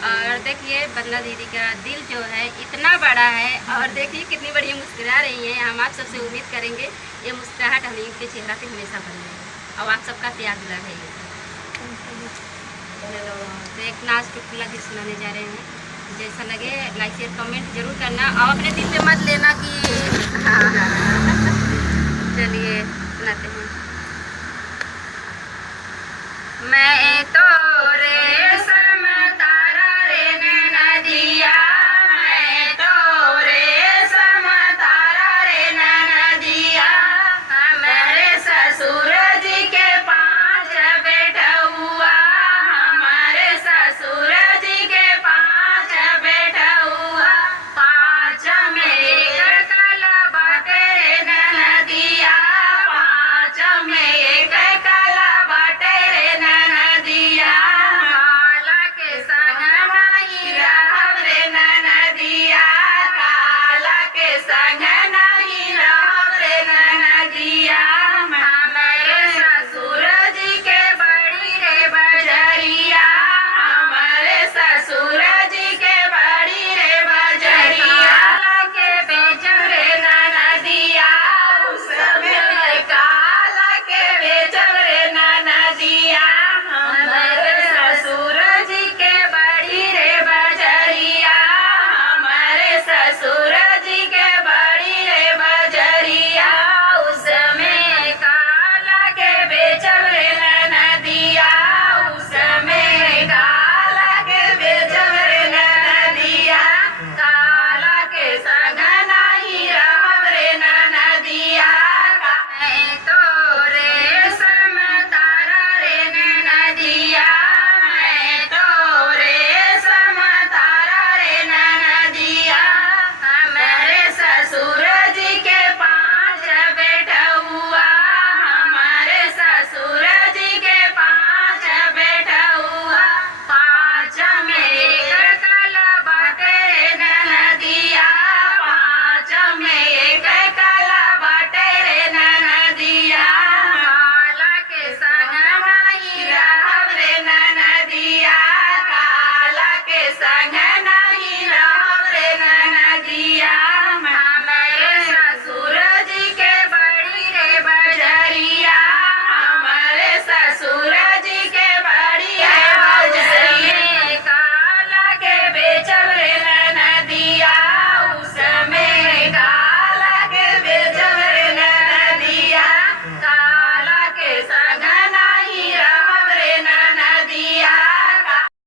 और देखिए बंदना दीदी का दिल जो है इतना बड़ा है और देखिए कितनी बढ़िया मुस्कुरा रही हैं। हम आप सबसे उम्मीद करेंगे ये मुस्कुराहट हमें इनके चेहरा पे हमेशा बन रहे और आप सबका प्यार दुलार है ये सब। चलो तो एक नाच चुटकुला भी सुनाने जा रहे हैं। जैसा लगे लाइक शेयर कमेंट जरूर करना और अपने दिल पे मत लेना कि चलिए सुनाते हैं। मैं